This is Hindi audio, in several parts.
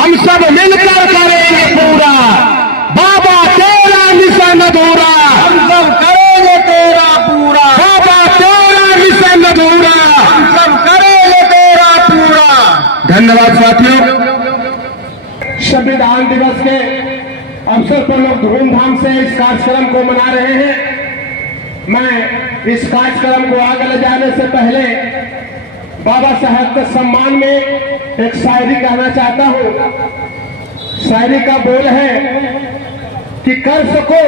हम सब मिलकर करेंगे पूरा, बाबा तेरा मिशन अधूरा, हम सब करेंगे तेरा पूरा, बाबा तेरा मिशन अधूरा, हम सब करेंगे तेरा पूरा। धन्यवाद साथियों। संविधान दिवस के अवसर पर लोग धूमधाम से इस कार्यक्रम को मना रहे हैं। मैं इस कार्यक्रम को आगे ले जाने से पहले बाबा साहब के सम्मान में एक शायरी कहना चाहता हूँ। शायरी का बोल है कि कर सको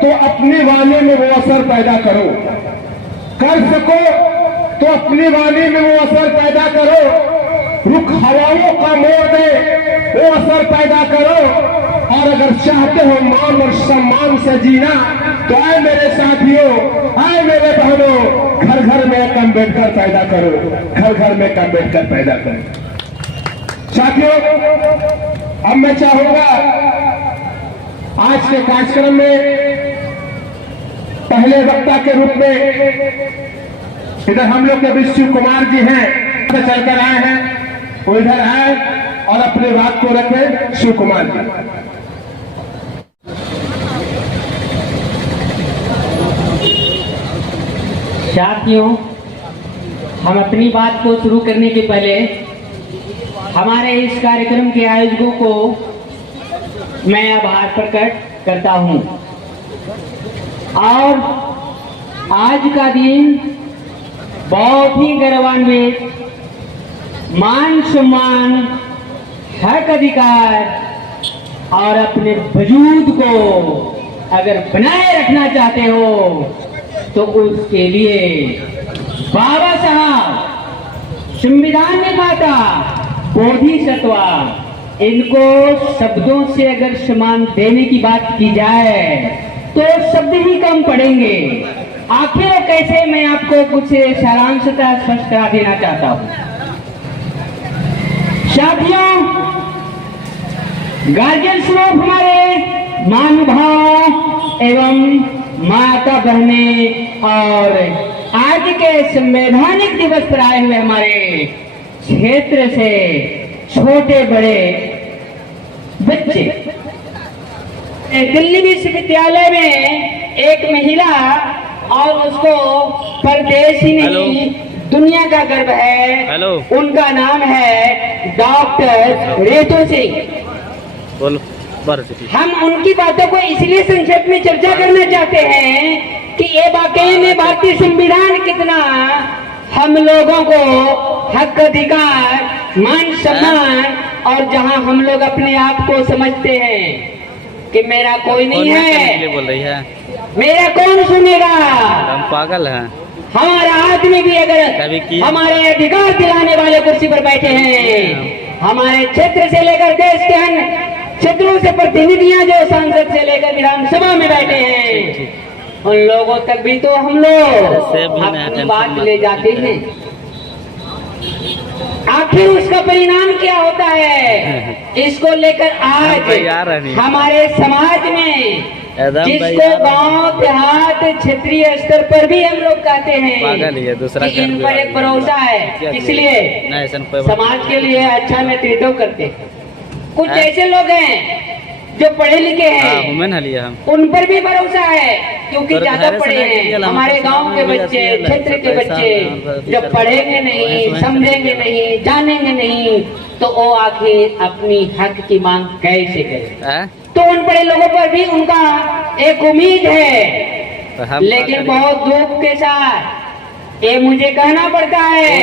तो अपनी वाणी में वो असर पैदा करो, कर सको तो अपनी वाणी में वो असर पैदा करो, रुख हवाओं का मोड़ दे वो असर पैदा करो। और अगर चाहते हो मान और सम्मान से जीना तो आए मेरे साथियों, आए मेरे बहनों, घर घर में एक अम्बेडकर पैदा करो, घर घर में एक अम्बेडकर पैदा करो। साथियों, अब मैं चाहूंगा आज के कार्यक्रम में पहले वक्ता के रूप में इधर हम लोग के बीच शिव कुमार जी हैं, चलकर आए हैं, वो इधर आए और अपने बात को रखें। शिव कुमार जी। साथियों, हम अपनी बात को शुरू करने के पहले हमारे इस कार्यक्रम के आयोजकों को मैं आभार प्रकट करता हूं। और आज का दिन बहुत ही गौरवान्वित, मान सम्मान, हक अधिकार और अपने वजूद को अगर बनाए रखना चाहते हो तो उसके लिए बाबा साहब संविधान निर्माता बोधिसत्वा, इनको शब्दों से अगर सम्मान देने की बात की जाए तो शब्द ही कम पड़ेंगे। आखिर कैसे, मैं आपको कुछ सारांशता स्पष्ट करा देना चाहता हूं। साथियों, गार्जियन स्वरूप हमारे महानुभाव एवं माता बहने और आज के संवैधानिक दिवस पर आए हुए हमारे क्षेत्र से छोटे बड़े बच्चे, दिल्ली विश्वविद्यालय में एक महिला और उसको परदेश ही नहीं दुनिया का गर्व है, उनका नाम है डॉक्टर रेतु सिंह। हम उनकी बातों को इसलिए संक्षेप में चर्चा करना चाहते हैं कि ये वाकई में भारतीय संविधान कितना हम लोगों को हक अधिकार, मान सम्मान और जहां हम लोग अपने आप को समझते हैं कि मेरा कोई नहीं है, बोल रही है, मेरा कौन सुनेगा, हम पागल हैं, हमारा आदमी भी अगर हमारे अधिकार दिलाने वाले कुर्सी पर बैठे हैं, हमारे क्षेत्र से लेकर देश के अन्य क्षेत्रों से प्रतिनिधियां जो सांसद से लेकर विधानसभा में बैठे हैं, उन लोगों तक भी तो हम लोग अपनी बात ले जाते हैं। आखिर उसका परिणाम क्या होता है, इसको लेकर आज हमारे समाज में जिसको गांव देहात क्षेत्रीय स्तर पर भी हम लोग कहते हैं दूसरा कि इन पर एक भरोसा है, इसलिए समाज के लिए अच्छा नेतृत्व करते हैं। कुछ ऐसे लोग हैं जो पढ़े लिखे हैं, उन पर भी भरोसा है क्योंकि ज्यादा पढ़े हैं। हमारे गांव के बच्चे, क्षेत्र के बच्चे जब पढ़ेंगे नहीं, समझेंगे नहीं, जानेंगे नहीं तो वो आखिर अपनी हक की मांग कैसे करें। तो उन बड़े लोगों पर भी उनका एक उम्मीद है, लेकिन बहुत दुख के साथ ये मुझे कहना पड़ता है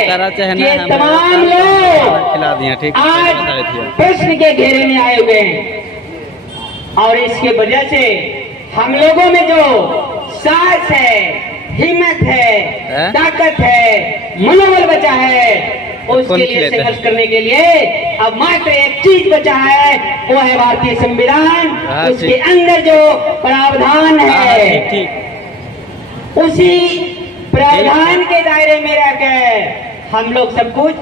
कि तमाम लोग आज प्रश्न के घेरे में आए हुए हैं और इसके वजह से हम लोगों में जो साहस है, हिम्मत है, ताकत है, मनोबल बचा है, उसके लिए संघर्ष करने के लिए अब मात्र एक चीज बचा है, वो है भारतीय संविधान। उसके अंदर जो प्रावधान है उसी प्रावधान के दायरे में रहकर हम लोग सब कुछ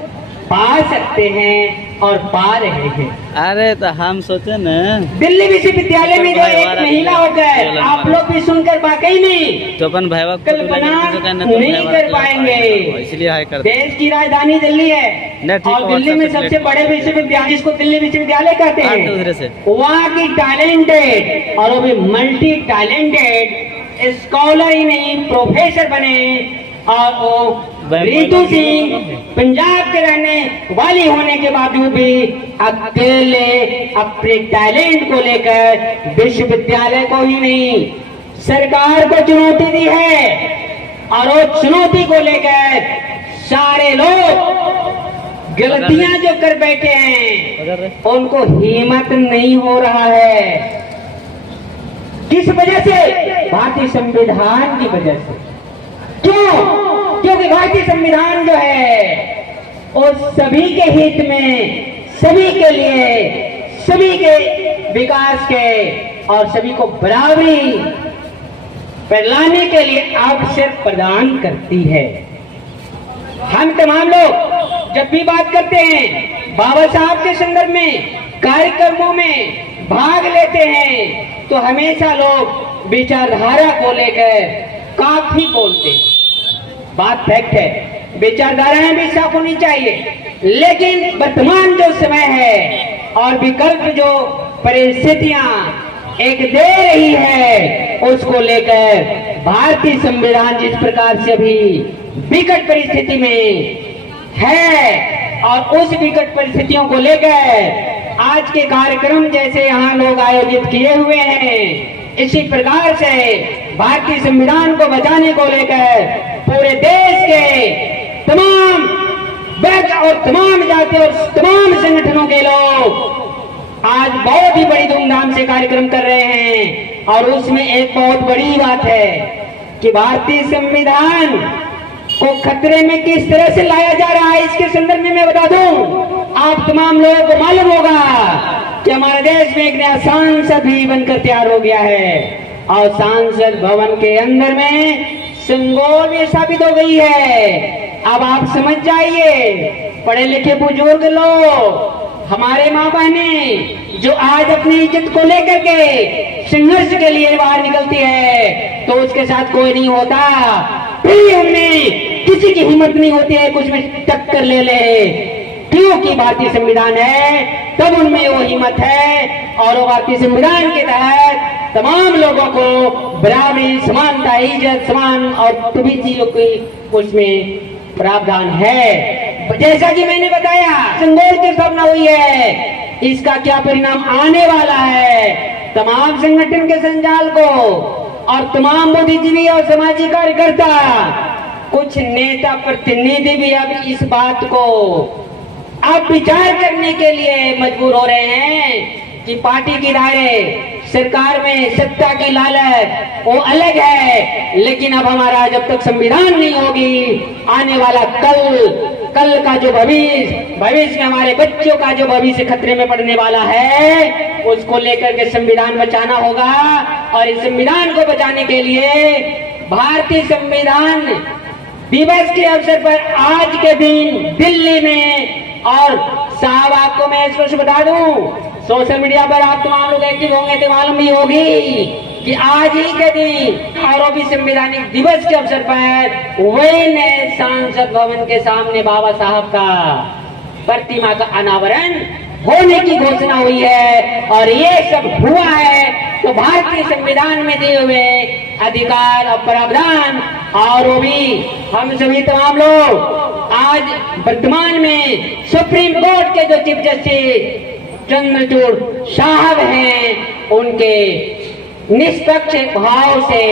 पा सकते हैं और पा रहे हैं। अरे तो हम सोचे न दिल्ली विश्वविद्यालय में जो एक महिला होकर आप लोग भी सुनकर वाकई में तो अपन भाई कल्पना नहीं कर पाएंगे। इसलिए हाई कर देश की राजधानी दिल्ली है और दिल्ली में सबसे बड़े विश्वविद्यालय जिसको दिल्ली विश्वविद्यालय कहते हैं, वहाँ की टैलेंटेड और वो भी मल्टी टैलेंटेड स्कॉलर ही नहीं प्रोफेसर बने और वो रितु सिंह पंजाब के रहने वाली होने के बावजूद भी अकेले अपने टैलेंट को लेकर विश्वविद्यालय को ही नहीं सरकार को चुनौती दी है और वो चुनौती को लेकर सारे लोग गलतियां जो कर बैठे हैं उनको हिम्मत नहीं हो रहा है। किस वजह से? भारतीय संविधान की वजह से। क्यों? क्योंकि भारतीय संविधान जो है वो सभी के हित में, सभी के लिए, सभी के विकास के और सभी को बराबरी पर लाने के लिए अवसर प्रदान करती है। हम तमाम लोग जब भी बात करते हैं बाबा साहब के संदर्भ में कार्यक्रमों में भाग लेते हैं तो हमेशा लोग विचारधारा को लेकर काफी बोलते हैं। बात फैक्ट है, विचारधाराएं भी साफ होनी चाहिए, लेकिन वर्तमान जो समय है और विकल्प जो परिस्थितियां एक दे रही है उसको लेकर भारतीय संविधान जिस प्रकार से अभी विकट परिस्थिति में है और उस विकट परिस्थितियों को लेकर आज के कार्यक्रम जैसे यहाँ लोग आयोजित किए हुए हैं, इसी प्रकार से भारतीय संविधान को बचाने को लेकर पूरे देश के तमाम वर्ग और तमाम जाति और तमाम संगठनों के लोग आज बहुत ही बड़ी धूमधाम से कार्यक्रम कर रहे हैं। और उसमें एक बहुत बड़ी बात है कि भारतीय संविधान को खतरे में किस तरह से लाया जा रहा है, इसके संदर्भ में मैं बता दूं, आप तमाम लोगों को मालूम होगा कि हमारे देश में एक नया सांसद भी बनकर तैयार हो गया है और सांसद भवन के अंदर में संगोल भी साबित हो गई है। अब आप समझ जाइए, पढ़े लिखे बुजुर्ग लोग, हमारे माँ बहने जो आज अपनी इज्जत को लेकर के संघर्ष के लिए बाहर निकलती है तो उसके साथ कोई नहीं होता, फिर हमें किसी की हिम्मत नहीं होती है कुछ में टक्कर ले ले, क्योंकि भारतीय संविधान है तब उनमें वो हिम्मत है। और वो भारतीय संविधान के तहत तमाम लोगों को बराबरी, समानता, इज्जत, समान और सभी चीजों की उसमें प्रावधान है। जैसा कि मैंने बताया संगोल की स्थापना हुई है, इसका क्या परिणाम आने वाला है, तमाम संगठन के संजाल को और तमाम बुद्धिजीवी और सामाजिक कार्यकर्ता, कुछ नेता प्रतिनिधि भी अब इस बात को अब विचार करने के लिए मजबूर हो रहे हैं कि पार्टी की दायरे सरकार में सत्ता की लालच वो अलग है, लेकिन अब हमारा जब तक संविधान नहीं होगी आने वाला कल का जो भविष्य में हमारे बच्चों का जो भविष्य खतरे में पड़ने वाला है उसको लेकर के संविधान बचाना होगा। और इस संविधान को बचाने के लिए भारतीय संविधान दिवस के अवसर पर आज के दिन दिल्ली में, और साहब आपको मैं स्पष्ट बता दूं, सोशल मीडिया पर आप तमाम लोग एक्टिव होंगे तो मालूम भी होगी कि आज ही के दिन और भी संवैधानिक दिवस के अवसर पर वही नए संसद भवन के सामने बाबा साहब का प्रतिमा का अनावरण होने की घोषणा हुई है। और ये सब हुआ है तो भारतीय संविधान में दिए हुए अधिकार और प्रावधान, और वो भी हम सभी तमाम लोग आज वर्तमान में सुप्रीम कोर्ट के जो चीफ जस्टिस चंद्रचूड़ साहब हैं, उनके निष्पक्ष भाव से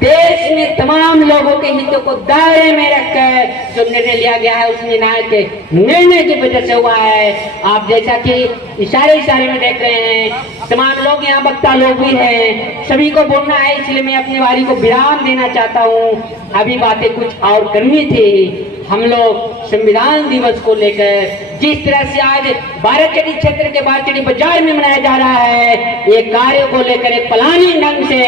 देश में तमाम लोगों के हितों को दायरे में रखकर जो निर्णय लिया गया है उस निर्णय की वजह से हुआ है। आप जैसा कि इशारे में देख रहे हैं, तमाम लोग यहाँ वक्ता लोग भी हैं, सभी को बोलना है, इसलिए मैं अपनी बारी को विराम देना चाहता हूँ। अभी बातें कुछ और करनी थी, हम लोग संविधान दिवस को लेकर जिस तरह से आज बाराचड़ी क्षेत्र के बाराचड़ी बाजार में मनाया जा रहा है, ये कार्य को लेकर एक प्लानिंग ढंग से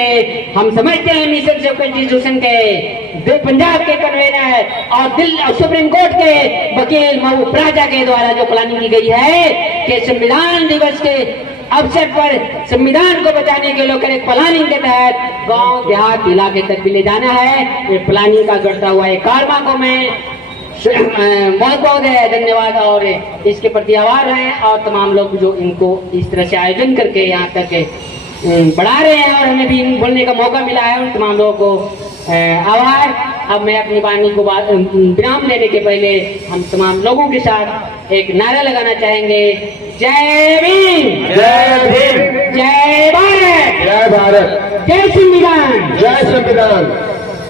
हम समझते हैं मिशन से कॉन्स्टिट्यूशन के पंजाब के कन्वेनर और दिल्ली और सुप्रीम कोर्ट के वकील महबूब राजा के द्वारा जो प्लानिंग की गई है कि संविधान दिवस के अवसर पर संविधान को बचाने के लोग एक प्लानिंग के तहत गांव देहात इलाके तक भी ले जाना है। ये प्लानिंग का करता हुआ एक कारवा को मैं बहुत बहुत धन्यवाद और इसके प्रति आभार है, और तमाम लोग जो इनको इस तरह से आयोजन करके यहाँ तक बढ़ा रहे हैं और हमें भी बोलने का मौका मिला है, उन तमाम लोगों को आभार। अब मैं अपनी वाणी को विराम लेने के पहले हम तमाम लोगों के साथ एक नारा लगाना चाहेंगे, जय भीम, जय भीम, जय भारत, जय भारत, जय संविधान, जय संविधान।